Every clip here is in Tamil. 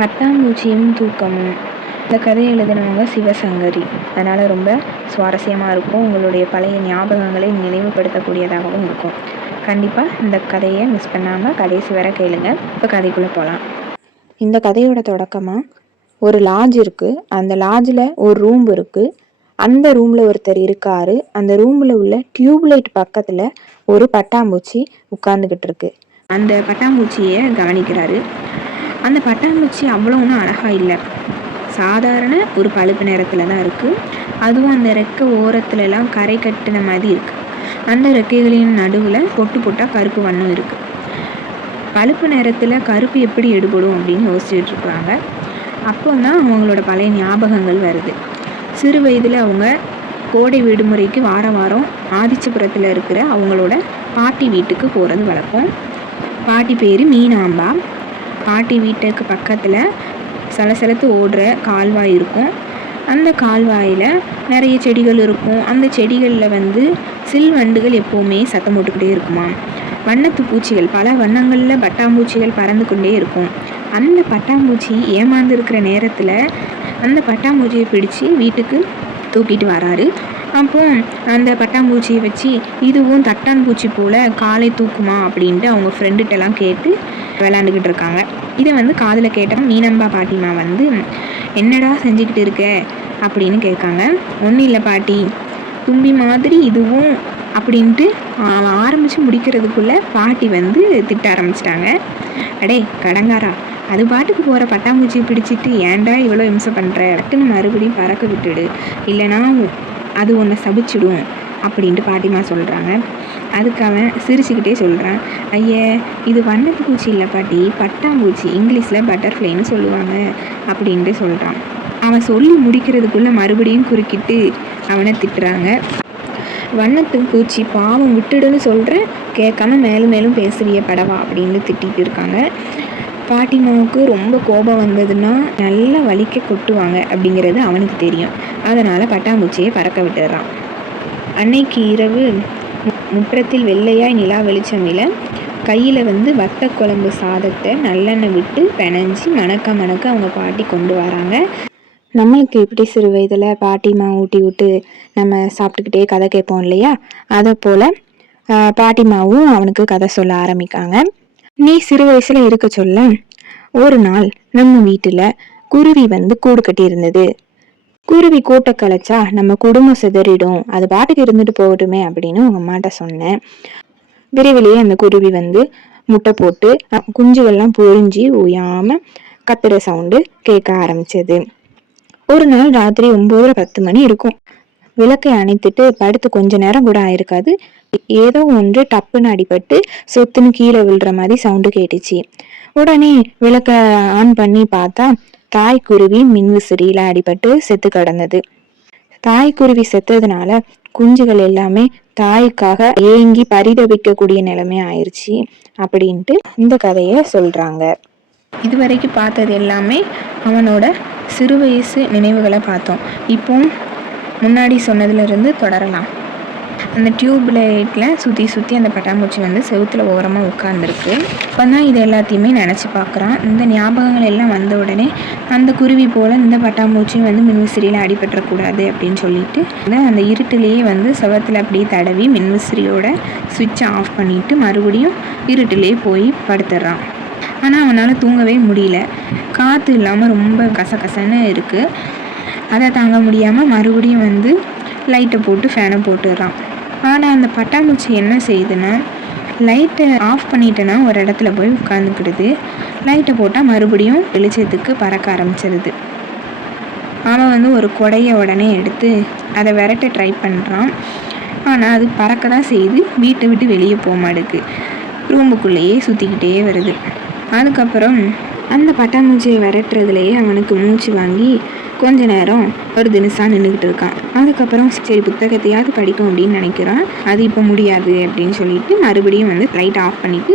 பட்டாம்பூச்சியும் தூக்கமும். இந்த கதையை எழுதினவங்க சிவசங்கரி. அதனால் ரொம்ப சுவாரஸ்யமாக இருக்கும். உங்களுடைய பழைய ஞாபகங்களை நினைவுபடுத்தக்கூடியதாகவும் இருக்கும். கண்டிப்பாக இந்த கதையை மிஸ் பண்ணாமல் கடைசி வரை கேளுங்க. இப்போ கதைக்குள்ளே போகலாம். இந்த கதையோட தொடக்கமாக ஒரு லாட்ஜ் இருக்குது. அந்த லாட்ஜில் ஒரு ரூம் இருக்குது. அந்த ரூமில் ஒருத்தர் இருக்காரு. அந்த ரூமில் உள்ள டியூப்லைட் பக்கத்தில் ஒரு பட்டாம்பூச்சி உட்கார்ந்துக்கிட்டு இருக்கு. அந்த பட்டாம்பூச்சியை கவனிக்கிறாரு. அந்த பட்டாம்பூச்சி அவ்வளோ ஒன்றும் அழகாக இல்லை. சாதாரண ஒரு பழுப்பு நிறத்தில் தான் இருக்குது. அதுவும் அந்த ரெக்கை ஓரத்துலலாம் கரை கட்டின மாதிரி இருக்குது. அந்த ரெக்கைகளின் நடுவில் பொட்டு பொட்டாக கருப்பு வண்ணம் இருக்குது. பழுப்பு நிறத்தில் கருப்பு எப்படி எடுபடும் அப்படின்னு யோசிச்சுட்டு இருக்காங்க. அப்போ தான் அவங்களோட பழைய ஞாபகங்கள் வருது. சிறு வயதில் அவங்க கோடை விடுமுறைக்கு வாரம் ஆதிச்சபுரத்தில் இருக்கிற அவங்களோட பாட்டி வீட்டுக்கு போகிறது வழக்கம். பாட்டி பேர் மீனாம்பா. பாட்டி வீட்டுக்கு பக்கத்தில் சலசலத்து ஓடுற கால்வாய் இருக்கும். அந்த கால்வாயில் நிறைய செடிகள் இருக்கும். அந்த செடிகளில் சில்வண்டுகள் எப்போவுமே சத்தம் போட்டுக்கிட்டே இருக்குமா. வண்ணத்து பூச்சிகள், பல வண்ணங்களில் பட்டாம்பூச்சிகள் பறந்து கொண்டே இருக்கும். அந்த பட்டாம்பூச்சி ஏமாந்துருக்கிற நேரத்தில் அந்த பட்டாம்பூச்சியை பிடிச்சி வீட்டுக்கு தூக்கிட்டு வராரு. அப்போ அந்த பட்டாம்பூச்சியை வச்சு இதுவும் தட்டான் பூச்சி போல் காலை தூக்குமா அப்படின்ட்டு அவங்க ஃப்ரெண்டுகிட்டலாம் கேட்டு விளாண்டுக்கிட்டு இருக்காங்க. இதை காதில் கேட்டால் மீனம்பா பாட்டிமா என்னடா செஞ்சுக்கிட்டு இருக்க அப்படின்னு கேட்காங்க. ஒன்றும் இல்லை பாட்டி, தும்பி மாதிரி இதுவும் அப்படின்ட்டு ஆரம்பித்து முடிக்கிறதுக்குள்ளே பாட்டி திட்ட ஆரம்பிச்சிட்டாங்க. அடே கடங்காரா, அது பாட்டுக்கு போகிற பட்டாம்பூச்சியை பிடிச்சிட்டு ஏன்டா இவ்வளோ இம்சை பண்ணுற, டக்குன்னு மறுபடியும் பறக்க விட்டுடு, இல்லைனா அது ஒன்றை சபிச்சிடும் அப்படின்ட்டு பாட்டிமா சொல்கிறாங்க. அதுக்கு அவன் சிரிச்சுக்கிட்டே சொல்கிறான், ஐயே இது வண்ணத்து பூச்சி இல்லை பாட்டி, பட்டாம்பூச்சி, இங்கிலீஷில் பட்டர்ஃப்ளைன்னு சொல்லுவாங்க அப்படின்ட்டு சொல்கிறான். அவன் சொல்லி முடிக்கிறதுக்குள்ளே மறுபடியும் குறுக்கிட்டு அவனை திட்டுறாங்க. வண்ணத்து பூச்சி பாவம், விட்டுடுன்னு சொல்கிறேன், கேட்காம மேலும் மேலும் பேசுறிய படவா அப்படின்னு திட்டிகிட்டு இருக்காங்க. பாட்டிமாவுக்கு ரொம்ப கோபம் வந்ததுன்னா நல்லா வலிக்க கொட்டுவாங்க அப்படிங்கிறது அவனுக்கு தெரியும். அதனால் பட்டாம்பூச்சியை பறக்க விட்டுடுறான். அன்னைக்கு இரவு முற்றத்தில் வெள்ளையாய் நிலா வெளிச்சமில் கையில் வத்த குழம்பு சாதத்தை நல்லெண்ணெய் விட்டு பிணைஞ்சி மணக்க அவங்க பாட்டி கொண்டு வராங்க. நம்மளுக்கு எப்படி சிறு வயதில் பாட்டிமா ஊட்டி விட்டு நம்ம சாப்பிட்டுக்கிட்டே கதை கேட்போம் இல்லையா, அதை போல் பாட்டிமாவும் அவனுக்கு கதை சொல்ல ஆரம்பிக்காங்க. நீ சிறு வயசில் இருக்க சொல்ல, ஒரு நாள் நம்ம வீட்டில் குருவி கூடு கட்டி இருந்தது. குருவி கூட்ட கலைச்சா நம்ம குடும்பம் சிதறிடும், அது பாட்டுக்கு இருந்துட்டு போகட்டுமே அப்படின்னு உங்க அம்மாட்ட சொன்னேன். விரைவிலேயே அந்த குருவி முட்டை போட்டு குஞ்சுகள்லாம் பொறிஞ்சி ஓயாம கத்துற சவுண்டு கேட்க ஆரம்பிச்சது. ஒரு நாள் ராத்திரி 9:10 மணி இருக்கும். விளக்கை அணைத்துட்டு படுத்து கொஞ்ச நேரம் கூட ஆயிருக்காது, ஏதோ ஒன்று டப்புன்னு அடிபட்டு சொத்துன்னு கீழே விழுற மாதிரி சவுண்டு கேட்டுச்சு. உடனே விளக்க ஆன் பண்ணி பார்த்தா தாய்க்குருவி மின்விசிறியில அடிபட்டு செத்து கிடந்தது. தாய்க்குருவி செத்ததுனால குஞ்சுகள் எல்லாமே தாய்க்காக ஏங்கி பரிதவிக்கக்கூடிய நிலைமை ஆயிடுச்சு அப்படின்ட்டு இந்த கதையை சொல்றாங்க. இதுவரைக்கும் பார்த்தது எல்லாமே அவனோட சிறு வயசு நினைவுகளை பார்த்தோம். இப்போ முன்னாடி சொன்னதுலேருந்து தொடரலாம். அந்த டியூப் லைட்டில் சுற்றி அந்த பட்டாம்பூச்சி செவுத்துல ஓரமாக உட்கார்ந்துருக்கு. இப்போ தான் இது எல்லாத்தையுமே நினச்சி பார்க்குறான். இந்த ஞாபகங்கள் எல்லாம் வந்த உடனே அந்த குருவி போல் இந்த பட்டாம்பூச்சியும் மின்விசிறியில் அடிபட்டுறக்கூடாது அப்படின்னு சொல்லிட்டு அந்த இருட்டிலேயே செவத்தில் அப்படியே தடவி மின்விசிறியோட சுவிட்சை ஆஃப் பண்ணிவிட்டு மறுபடியும் இருட்டிலே போய் படுத்துடுறான். ஆனால் அவனால் தூங்கவே முடியல. காற்று இல்லாமல் ரொம்ப கசகசன்னு இருக்குது. அதை தாங்க முடியாமல் மறுபடியும் லைட்டை போட்டு ஃபேனை போட்டுடுறான். ஆனால் அந்த பட்டாம்பூச்சி என்ன செய்யுதுன்னா, லைட்டை ஆஃப் பண்ணிட்டேன்னா ஒரு இடத்துல போய் உட்காந்துக்கிடுது. லைட்டை போட்டால் மறுபடியும் வெளிச்சத்துக்கு பறக்க ஆரம்பிச்சிருது. அவன் ஒரு கொடையை உடனே எடுத்து அதை விரட்ட ட்ரை பண்ணுறான். ஆனால் அது பறக்க தான் செய்யுது. வீட்டை விட்டு வெளியே போக மாட்டேங்குது. ரூமுக்குள்ளேயே சுற்றிக்கிட்டே வருது. அதுக்கப்புறம் அந்த பட்டாம்பூச்சியை விரட்டுறதுலேயே அவனுக்கு மூச்சு வாங்கி கொஞ்ச நேரம் ஒரு தினசாக நின்றுக்கிட்டு இருக்கான். அதுக்கப்புறம் சரி புத்தகத்தையாவது படிக்கும் அப்படின்னு நினைக்கிறான். அது இப்போ முடியாது அப்படின்னு சொல்லிட்டு மறுபடியும் லைட் ஆஃப் பண்ணிவிட்டு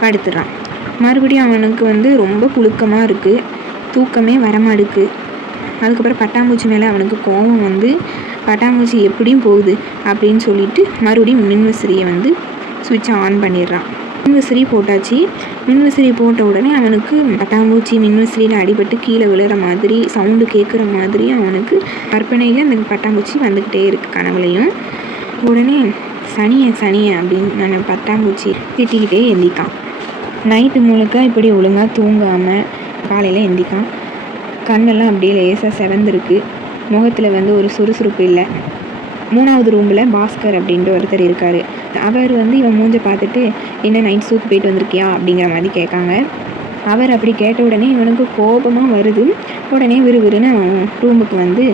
படுத்துடுறான். மறுபடியும் அவனுக்கு ரொம்ப புழுக்கமாக இருக்குது, தூக்கமே வரமாடுக்கு. அதுக்கப்புறம் பட்டாம்பூச்சி மேலே அவனுக்கு கோபம் பட்டாம்பூச்சி எப்படியும் போகுது அப்படின்னு சொல்லிட்டு மறுபடியும் மின்விசிறியை சுவிட்சை ஆன் பண்ணிடுறான். மின்விசிறி போட்டாச்சு. மின்விசிறி போட்ட உடனே அவனுக்கு பட்டாம்பூச்சி மின்விசிறியில் அடிபட்டு கீழே விழுற மாதிரி சவுண்டு கேட்குற மாதிரி அவனுக்கு கற்பனையில் அந்த பட்டாம்பூச்சி வந்துக்கிட்டே இருக்குது கனவுலையும். உடனே சனியை அப்படின்னு நான் பட்டாம்பூச்சி திட்டிக்கிட்டே எந்திக்கான். நைட்டு முழுக்க இப்படி ஒழுங்காக தூங்காமல் காலையில் எந்திக்கான். கண்ணெல்லாம் அப்படியே லேசாக செவந்திருக்கு. முகத்தில் ஒரு சுறுசுறுப்பு இல்லை. 3வது ரூமில் பாஸ்கர் அப்படின்ட்டு ஒருத்தர் இருக்கார். அவர் இவன் மூஞ்சை பார்த்துட்டு, என்ன நைட் சூக்கு போயிட்டு வந்திருக்கியா அப்படிங்கிற மாதிரி கேட்காங்க. அவர் அப்படி கேட்ட உடனே இவனுக்கு கோபமாக வருது. உடனே விறுவிறுன்னு ரூமுக்கு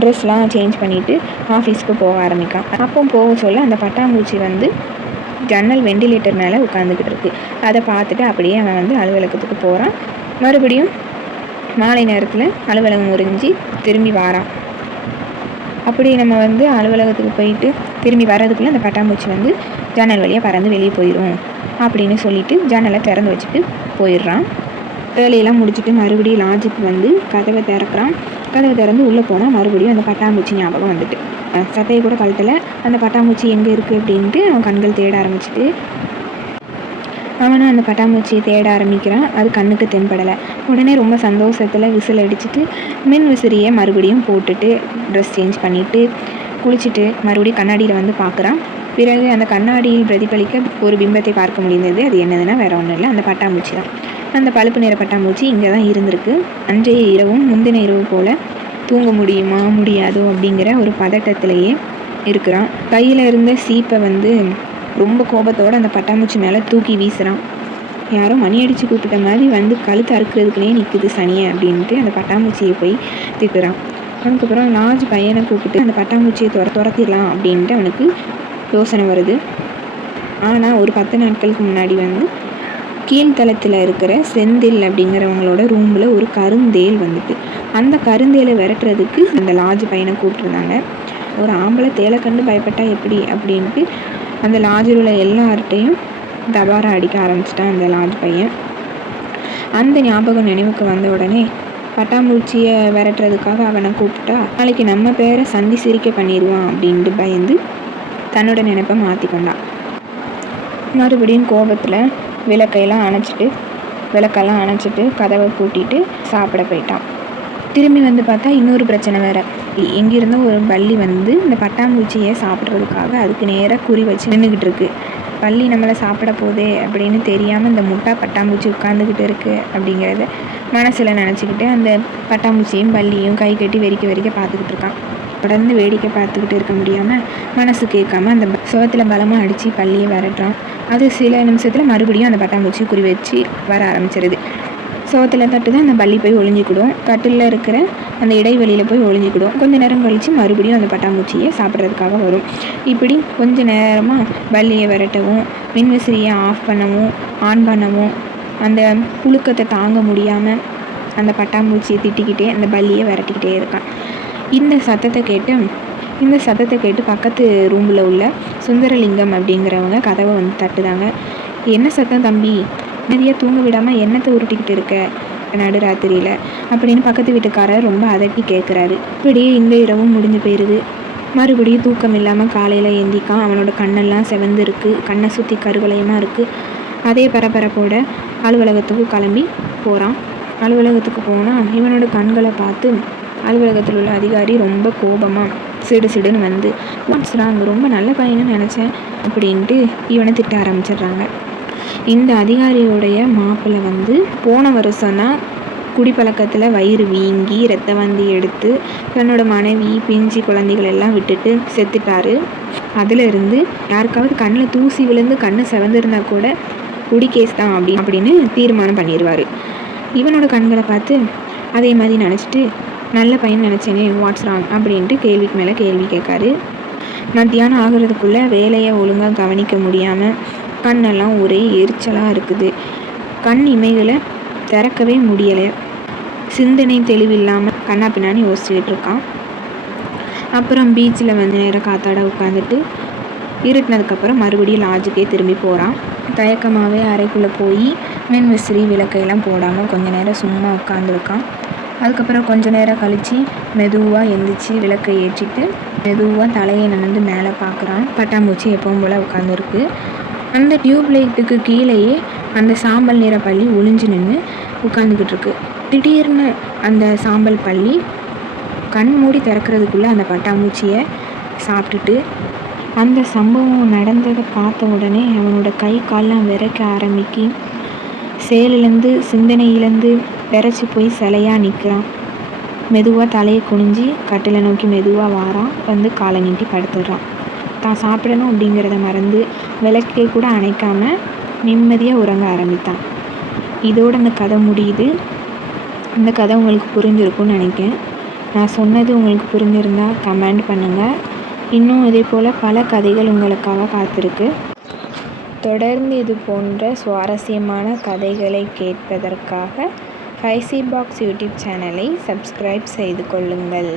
ட்ரெஸ்லாம் சேஞ்ச் பண்ணிவிட்டு ஆஃபீஸ்க்கு போக ஆரம்பிக்கான். அப்போ போக சொல்ல அந்த பட்டாம்பூச்சி ஜன்னல் வெண்டிலேட்டர் மேலே உட்காந்துக்கிட்டு இருக்கு. அதை பார்த்துட்டு அப்படியே அவன் அலுவலகத்துக்கு போகிறான். மறுபடியும் மாலை நேரத்தில் அலுவலகம் முடிஞ்சு திரும்பி வாரான். அப்படி நம்ம அலுவலகத்துக்கு போயிட்டு திரும்பி வர்றதுக்குள்ளே அந்த பட்டாம்பூச்சி ஜன்னல் வழியாக பறந்து வெளியே போயிடும் அப்படின்னு சொல்லிட்டு ஜன்னலை திறந்து வச்சுட்டு போயிடுறான். வேலையெல்லாம் முடிச்சுட்டு மறுபடியும் லாட்ஜுக்கு கதவை திறக்கிறான். கதவை திறந்து உள்ளே போனால் மறுபடியும் அந்த பட்டாம்பூச்சி ஞாபகம் வந்துட்டு சட்டையை கூட கழட்டலை. அந்த பட்டாம்பூச்சி எங்கே இருக்குது அப்படின்ட்டு அவன் கண்கள் தேட ஆரம்பிச்சிட்டு அவனும் அந்த பட்டாம்பூச்சியை தேட ஆரம்பிக்கிறான். அது கண்ணுக்கு தென்படலை. உடனே ரொம்ப சந்தோஷத்தில் விசில் அடிச்சுட்டு மின் விசிறியை மறுபடியும் போட்டுட்டு ட்ரெஸ் சேஞ்ச் பண்ணிவிட்டு குளிச்சுட்டு மறுபடியும் கண்ணாடியில் பார்க்குறான். பிறகு அந்த கண்ணாடியில் பிரதிபலிக்க ஒரு பிம்பத்தை பார்க்க முடிந்தது. அது என்னதுன்னா வேறு ஒன்றும் இல்லை, அந்த பட்டாம்பூச்சி தான். அந்த பழுப்பு நிற பட்டாம்பூச்சி இங்கே தான் இருந்திருக்கு. அன்றைய இரவும் முந்தின இரவு போல் தூங்க முடியுமா முடியாதோ அப்படிங்கிற ஒரு பதட்டத்திலேயே இருக்கிறான். கையில் இருந்த சீப்பை ரொம்ப கோபத்தோடு அந்த பட்டாம்பூச்சி மேலே தூக்கி வீசுகிறான். யாரோ மணி அடித்து கூப்பிட்ட மாதிரி கழுத்து அறுக்கிறதுக்குனே நிற்குது சனியை அப்படின்ட்டு அந்த பட்டாம்பூச்சியை போய் திட்டுறான். அதுக்கப்புறம் லாட்ஜ் பையனை கூப்பிட்டு அந்த பட்டாம்பூச்சியை துரத்திடலாம் அப்படின்ட்டு அவனுக்கு யோசனை வருது. ஆனால் ஒரு 10 நாட்களுக்கு முன்னாடி கீழ்த்தளத்தில் இருக்கிற செந்தில் அப்படிங்கிறவங்களோட ரூமில் ஒரு கருந்தேல் அந்த கருந்தேலை விரட்டுறதுக்கு அந்த லாட்ஜ் பையனை கூப்பிட்ருந்தாங்க. ஒரு ஆம்பளை தேலை கண்டு பயப்பட்டா எப்படி அப்படின்ட்டு அந்த லாட்ஜில் உள்ள எல்லார்ட்டையும் தபாரா அடிக்க ஆரம்பிச்சிட்டான் அந்த லாட்ஜ் பையன். அந்த ஞாபகம் நினைவுக்கு வந்த உடனே பட்டாம்பூச்சியை விரட்டுறதுக்காக அவனை கூப்பிட்டா நாளைக்கு நம்ம பேரை சந்தி சிரிக்க பண்ணிடுவான் அப்படின்ட்டு பயந்து தன்னோட நினைப்பை மாற்றிக்கொண்டான். மறுபடியும் கோபத்தில் விளக்கெல்லாம் அணைச்சிட்டு கதவை பூட்டிட்டு சாப்பிட போயிட்டான். திரும்பி பார்த்தா இன்னொரு பிரச்சனை வேறு. எங்கிருந்தோ ஒரு பல்லி இந்த பட்டாம்பூச்சியை சாப்பிட்றதுக்காக அதுக்கு நேராக குறி வச்சு நின்றுக்கிட்டு இருக்கு. பல்லி நம்மளை சாப்பிட போதே அப்படின்னு தெரியாமல் இந்த முட்டா பட்டாம்பூச்சி உட்காந்துக்கிட்டு இருக்குது அப்படிங்கிறத மனசில் நினச்சிக்கிட்டு அந்த பட்டாம்பூச்சியும் பல்லியும் கை கட்டி வெறிக்க பார்த்துக்கிட்டு இருக்கான். தொடர்ந்து வேடிக்கை பார்த்துக்கிட்டு இருக்க முடியாமல் மனசு கேட்காம அந்த சுவத்தில் பலமாக அடித்து பல்லியை விரட்டுறான். அது சில நிமிஷத்தில் மறுபடியும் அந்த பட்டாம்பூச்சி குறி வச்சு வர ஆரம்பிச்சிருது. சோத்தில் தட்டு தான் அந்த பல்லி போய் ஒளிஞ்சிக்கிடும். கட்டிலில் இருக்கிற அந்த இடைவெளியில் போய் ஒளிஞ்சிக்கிடும். கொஞ்சம் நேரம் கழித்து மறுபடியும் அந்த பட்டாம்பூச்சியை சாப்பிட்றதுக்காக வரும். இப்படி கொஞ்சம் நேரமாக பல்லியை விரட்டவும் மின்விசிறியை ஆஃப் பண்ணவும் ஆன் பண்ணவும் அந்த புழுக்கத்தை தாங்க முடியாமல் அந்த பட்டாம்பூச்சியை திட்டிக்கிட்டே அந்த பல்லியை விரட்டிக்கிட்டே இருக்கான். இந்த சத்தத்தை கேட்டு பக்கத்து ரூமில் உள்ள சுந்தரலிங்கம் அப்படிங்கிறவங்க கதவை தட்டுதாங்க. என்ன சத்தம் தம்பி, நிறைய தூங்க விடாமல் எண்ணத்தை உருட்டிக்கிட்டு இருக்க நடுராத்திரியில் அப்படின்னு பக்கத்து வீட்டுக்காரர் ரொம்ப அதட்டி கேட்குறாரு. இப்படியே இந்த இரவும் முடிஞ்சு போயிடுது. மறுபடியும் தூக்கம் இல்லாமல் காலையில் ஏந்திக்கான். அவனோட கண்ணெல்லாம் செவந்து கண்ணை சுற்றி கருவளையமாக இருக்குது. அதே பரபரப்போட அலுவலகத்துக்கு கிளம்பி போகிறான். அலுவலகத்துக்கு போனால் இவனோட கண்களை பார்த்து அலுவலகத்தில் உள்ள அதிகாரி ரொம்ப கோபமாக சிடுன்னு வாட்ஸ் ராங், ரொம்ப நல்ல பையன்னு நினச்சேன் அப்படின்ட்டு இவனை திட்ட ஆரம்பிச்சிடுறாங்க. இந்த அதிகாரியோடைய மாப்பிள்ளை போன வருஷம்தான் குடிப்பழக்கத்தில் வயிறு வீங்கி ரத்த வந்தி எடுத்து தன்னோட மனைவி பிஞ்சு குழந்தைகள் எல்லாம் விட்டுட்டு செத்துட்டாரு. அதிலிருந்து யாருக்காவது கண்ணில் தூசி விழுந்து கண்ணு செவந்திருந்தா கூட குடி கேஸ் தான் அப்படின்னு தீர்மானம் பண்ணிடுவார். இவனோட கண்களை பார்த்து அதே மாதிரி நினச்சிட்டு நல்ல பையன் நினச்சேனே வாட்ஸ் ராங் அப்படின்ட்டு கேள்விக்கு மேலே கேள்வி கேட்காரு. மத்தியானம் ஆகிறதுக்குள்ளே வேலையை ஒழுங்காக கவனிக்க முடியாமல் கண்ணெல்லாம் ஒரே எரிச்சலாக இருக்குது. கண் இமைகளை திறக்கவே முடியலை. சிந்தனை தெளிவில்லாமல் கண்ணா பின்னாடி யோசிச்சுக்கிட்டு இருக்கான். அப்புறம் பீச்சில் நேரம் காத்தாட உட்காந்துட்டு இருட்டினதுக்கப்புறம் மறுபடியும் லாட்ஜுக்கே திரும்பி போகிறான். தயக்கமாகவே அறைக்குள்ளே போய் மின் விசிறி விளக்கையெல்லாம் போடாமல் கொஞ்சம் நேரம் சும்மா உட்காந்துருக்கான். அதுக்கப்புறம் கொஞ்சம் நேரம் கழித்து மெதுவாக எந்திரிச்சு விளக்கை ஏற்றிட்டு மெதுவாக தலையை நனந்து மேலே பார்க்குறான். பட்டாம்பூச்சி எப்பவும் போல் உட்காந்துருக்கு. அந்த டியூப் லைட்டுக்கு கீழேயே அந்த சாம்பல் நிற பல்லி ஒளிஞ்சு நின்று உட்காந்துக்கிட்டு இருக்கு. திடீர்னு அந்த சாம்பல் பல்லி கண் மூடி திறக்கிறதுக்குள்ளே அந்த பட்டாம்பூச்சியை சாப்பிட்டுட்டு, அந்த சம்பவம் நடந்ததை பார்த்த உடனே அவனோட கை கால்லாம் விறைக்க ஆரம்பிக்கி, செயலிலேருந்து சிந்தனையிலேருந்து விரைச்சி போய் சிலையாக நிற்கிறான். மெதுவாக தலையை குனிஞ்சி கட்டிலை நோக்கி மெதுவாக வாரான். வந்து காலை நீட்டி படுத்துடுறான். தான் சாப்பிடணும் அப்படிங்கிறத மறந்து விளக்கை கூட அணைக்காமல் நிம்மதியாக உறங்க ஆரம்பித்தான். இதோடு அந்த கதை முடியுது. இந்த கதை உங்களுக்கு புரிஞ்சிருக்கும்னு நினைக்கிறேன். நான் சொன்னது உங்களுக்கு புரிஞ்சிருந்தால் கமெண்ட் பண்ணுங்கள். இன்னும் இதே போல் பல கதைகள் உங்களுக்காக காத்திருக்கு. தொடர்ந்து இது போன்ற சுவாரஸ்யமான கதைகளை கேட்பதற்காக ஃபைசி பாக்ஸ் யூடியூப் சேனலை சப்ஸ்கிரைப் செய்து கொள்ளுங்கள்.